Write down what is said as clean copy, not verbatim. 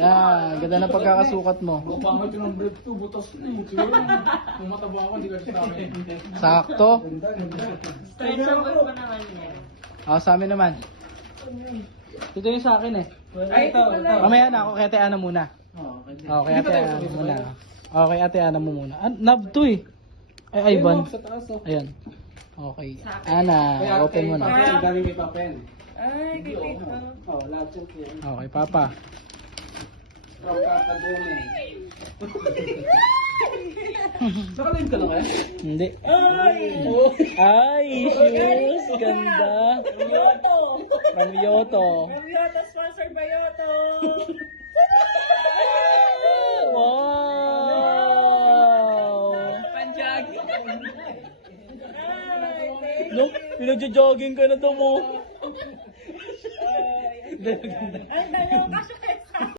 Yan, ganda na pagkakasukat mo. Pangit yung bread to, butas na eh. Kung mataba ako, hindi ka sa akin. Sakto. Stretchable pa naman yan. Sa amin naman. Ito yung sa akin eh. Ay, ito. Mamaya na ako kay Ate Ana muna. Okay, Ate Ana muna. Okay, Ate Ana mo muna. Nab to eh. Ay, Ivan. Ayan. Okay. Ana, open mo na. Ang dami may papen. Ay, kay Tito. Oh, lahat yan. Okay, Papa. Nakalain ka lang eh? Hindi. Ay, shoes. Ganda. Yoto! From Yoto. Yoto, sponsored by Yoto! Wow! Panjagi. Look, pinagja-jogging ka na to mo. Ang dalawa kasi